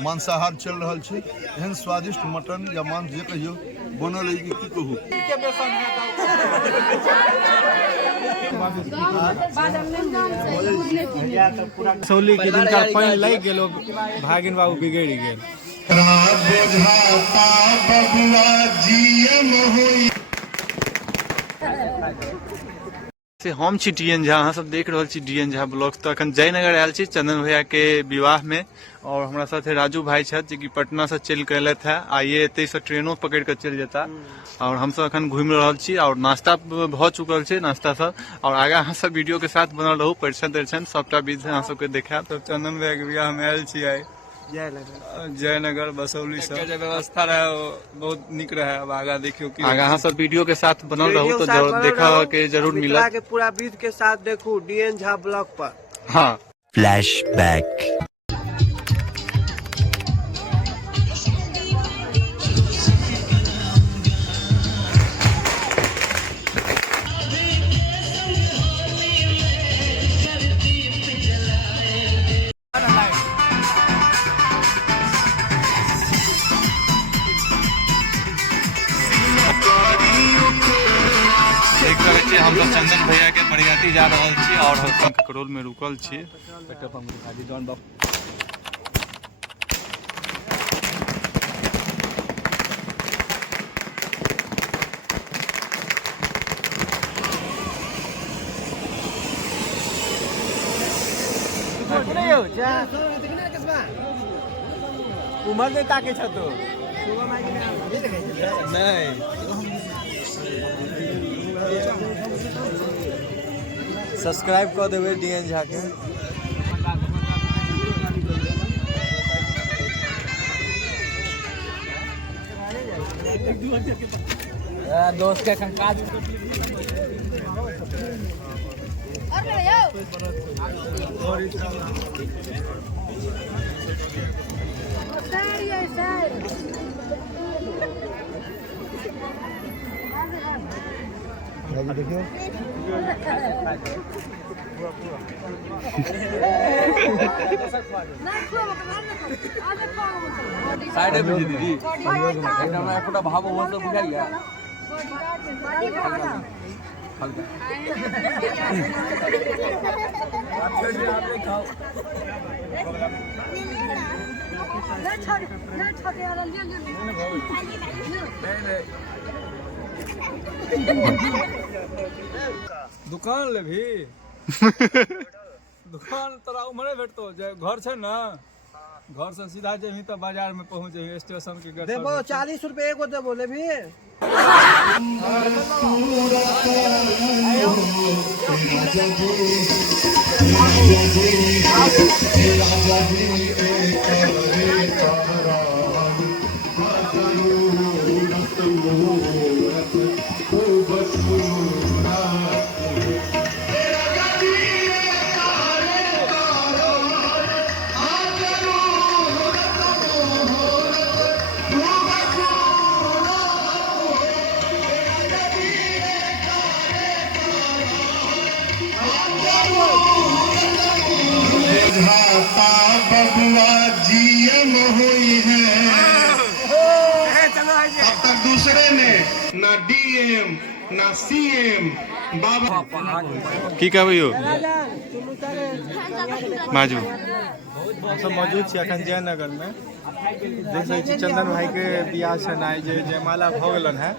मांसाहार चल रहा है, एहन स्वादिष्ट मटन या मांस जे कहियो बनल है कि कहू। सौली के दिन का पानी लग गेलो, भागिन बाबू बिगड़ गेल। हम छी डीएन झा, अहाँ सब देख रहल छी डीएन झा ब्लॉग। तो अखन जयनगर आयल छी चंदन भैया के विवाह में, और हमारा साथे राजू भाई छथि जे कि पटना से चल के अयलथि है। आइए एते से ट्रेनो पकड़ के चल जेता, और हम सब अखन घूम रहल छी और नाश्ता भ चुकल छै नाश्ता सब। और आगे अहाँ सब वीडियो के साथ बनल रहू, परिछन दर्शन सबटा विध अहाँ सबके देखाब। तो चंदन भैया के विवाह में आयल छी आई जयनगर बसौली सब के व्यवस्था रहे बहुत निक रहे। अब आगा देखियो कि आगा अहाँ सब वीडियो के साथ बनल रहू तो देखा के जरूर मिला के पूरा विध के साथ देखू डीएन झा ब्लॉग पर। हाँ, फ्लैशबैक। हम सब चंदन भैया के बरियाती जा रहल छी और हम ककरोल में रुकल छी। पेट्रोल पंप दिखा जॉन बाबू उमर में ताके छ तो नहीं सब्सक्राइब कर देवे डीएन झा के। दोस्त के काज देखियो साइड में दीदी हमरा एकोटा भाव हो तो बुझा गया दुकान ले भी दुकान तोरा उमरे भेटतो जे घर छै ना, घर से सीधा जेही तो बाजार में पहुंच जेही स्टेशन के गेट देबो 40 रुपए एगो देबो ले भी। दूसरे ने ना डीएम ना सीएम बाबा की कहबै यो माजू सब मौजूद छी अखन जयनगर में। देख सकै छी चंदन भाई के बियाह छन आइ जे जयमाला भ गेलन है।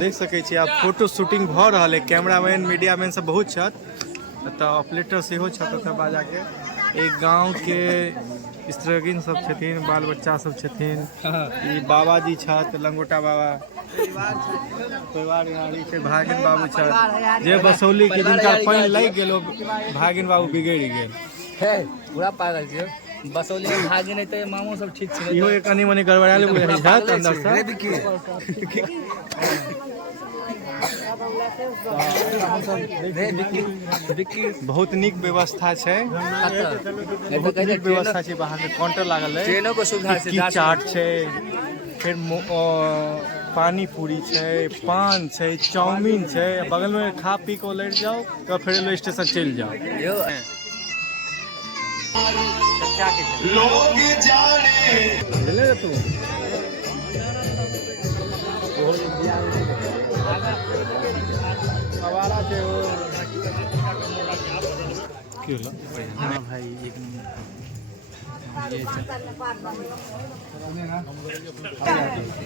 देख सकै छी आब फोटो शूटिंग भ रहल है। कैमरामैन मीडिया मैन सब बहुत छत, तो ऑपरेटर सेहो छत ओतऽ बाजा के। एक गांव के स्त्रगिन सब छथिन, बाल बच्चा सब छथिन। ई बाबा जी छत लंगोटा बाबा परिवार के भागिन बाबू छत जे बसौली के दिन का पानी लग गेलो, भागिन बाबू बिगड़ गेल। पूरा पागल छै बसौली में भागे नहीं तो मामू सब ठीक छै। इहो एक कनी मनी गड़बड़ायल बुझाइ छत अंदर से। बहुत निक व्यवस्था छै, बहुत निक व्यवस्था छै। बाहर में काउंटर लागल है, ट्रेनों को सुविधा छै, चाट छै, फिर पानी पूरी छै, पान छै, चाउमीन छै। बगल में खा पी के लौट जाओ तो फिर रेलवे स्टेशन चल जाओ। लोग जाने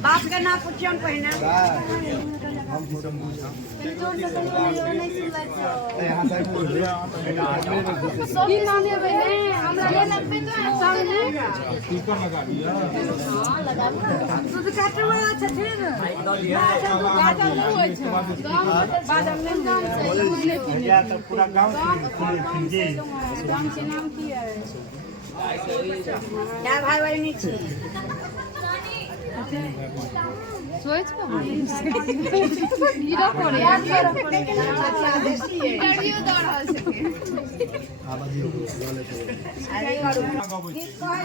बाप के नाम पूछियो पहिने की नाम है बहने हमरा ले लगबे तो सामने स्पीकर लगा दिया हां लगा तो काटे वाला छथिन काटे नहीं होय छै बाद हम नहीं जान से या तो पूरा गांव के नाम की है क्या भाई भाई नीचे सोच को हीरा पड़े इंटरव्यू दे रहल छै अरे की कह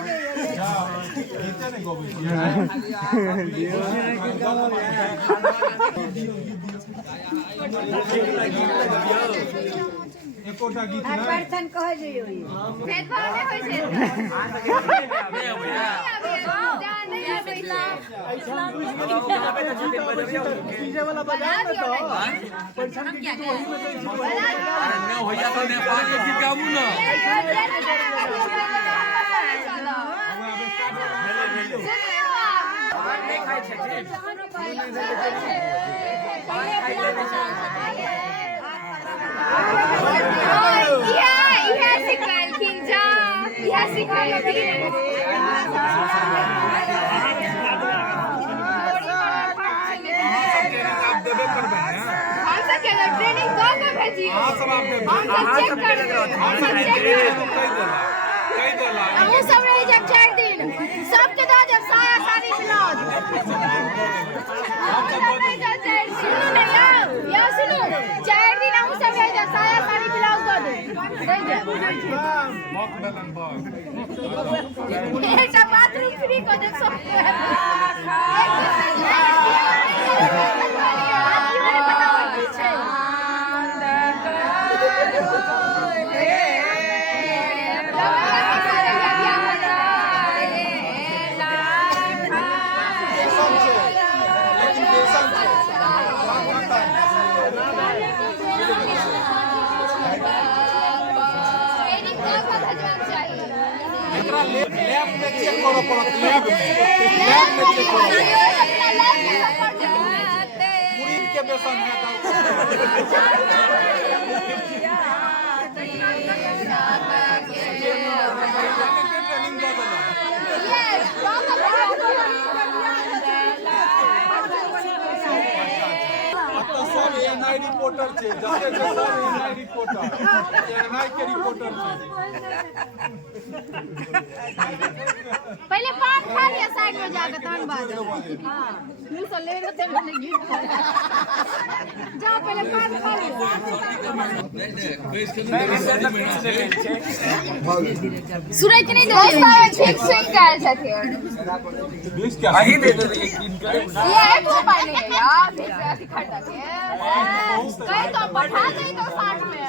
एकोटा गीत आ परसन कह जइयो भेदभाव नहीं होय छै डीजे वाला बजा दो तो परसन की गीत वही में ना होया तो नेपाल के गीत गाबू ना नहीं खाई छै ट्रेनिंग कौन को भेजी हम सब चेक कर हम सब रह जब 4 दिन सबके दो जब साया साड़ी ब्लाउज सुनो या सुनो 4 दिन हम सब रह जब साया साड़ी ब्लाउज दो दे एकटा बाथरूम फ्री को दे सब लैब में चेक करो पड़त लैब में चेक करो पूरी के बेसन है ट्रेनिंग दे तो सब एनआई रिपोर्टर छे जते सब एनआई रिपोर्टर एनआई के रिपोर्टर छे पहले पान खा लिया साइड में जाकर तहन बाद हां मुंह से ले लेते मैंने गीत जाओ पहले पान खा लिया सूरज नहीं दे ठीक स्विंग कर सके 20 क्या आगे दे दो एक दिन का ये एक को पाएंगे यार फिर ऐसे खड़ा के कहीं तो बढ़ा दे तो 60 में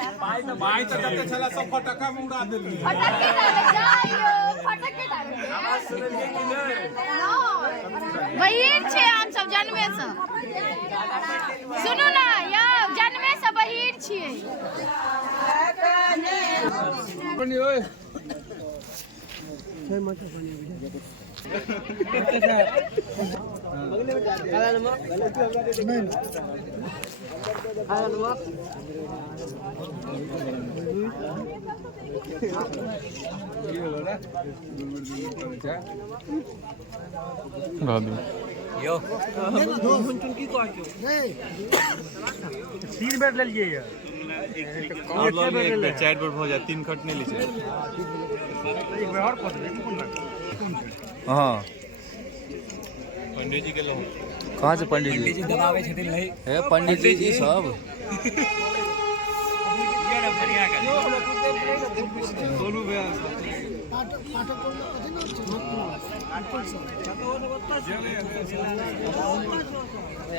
माई तो जते छला सब फटका में उड़ा देली फटके डाले जाइयो फटके डाले बहिर छे हम सब जन्मे से सुनो ना या जन्मे से बहिर छिए बनी ओए बगले में जाते काला नमक गलती हमरा दे नहीं काला नमक यो हुन की कह क्यों नहीं 3 बेर ले लिए यार और लो ले 4 बेर हो जाए 3 खट नहीं लीजिए एक बेर और कह दे कौन ना हां पंडित जी के लो कहां से पंडित जी दबावे छथिन नहीं ए पंडित जी सब दोनों भैया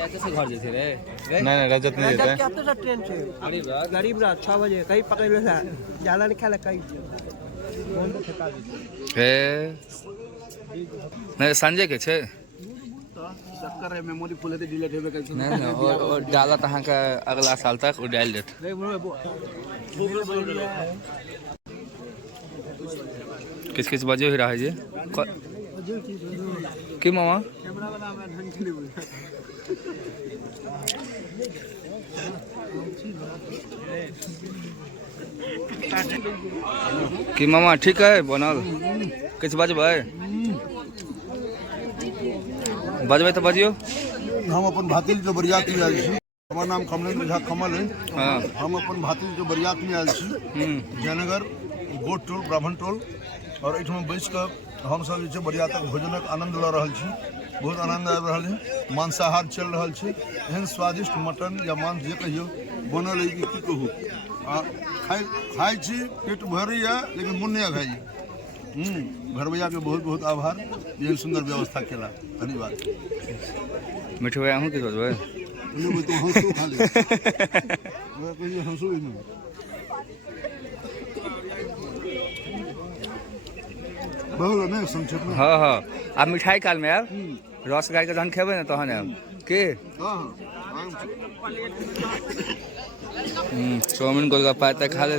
ऐसे घर जैसे रे नहीं रजत नहीं देता है क्या ट्रेन से गरीब रात 6 बजे कहीं पकड़ ले जाला नहीं खाला कहीं हे नहीं संजय के छे चक्कर है मेमोरी फुल है डिलीट हेबे कर नहीं नहीं और डाला तो हाँ का अगला साल तक वो डाल देते किस किस बजे ही रहा है जी कि मामा कि मामा ठीक है बनल किस बजबै बजबै तो बजियो हम अपन भातिल के बरियात में आयल छी हमर नाम कमलेंद्र झा कमल है हाँ हम अपन भातिल के बरियात में आयल छी जयनगर गोट टोल ब्राह्मण टोल और एठम बैस कऽ हम सब जे छै बरियातक भोजनक आनंद लऽ रहल छी बहुत आनंद आबि रहल है मांसाहार चल रहल छै एहन स्वादिष्ट मटन या मांस जे कहियो बनल है कि कहू खाइ छी पेट भरैया लेकिन मुन्ने खाइ घरवैया के बहुत बहुत आभार ये सुंदर व्यवस्था केला धन्यवाद मिठू भाई की बजबै तो हंसू खा ले कहिए हंसू नहीं बहुत नहीं संक्षेप में हाँ हाँ आप मिठाई काल में आब रस गाड़ के जहन खेबै ना तहन आब के हां चाउमीन गोलगप्पा एतऽ खा ले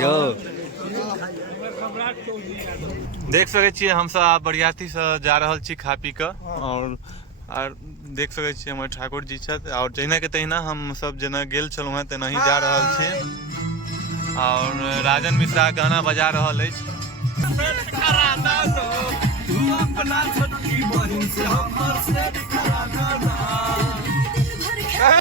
यो देख सकै छियै हम सब आब बरियाती से जा रहल छी खा पी कऽ और देख सकै छियै हमर ठाकुर जी छथि और जहिना के तहिना हम सब जेना गेल छलहुँ हैं तेनाही जा रहल छी और राजन मिश्रा गाना बजा रहल अछि अपना छोटकी बहिन से हमर से खरा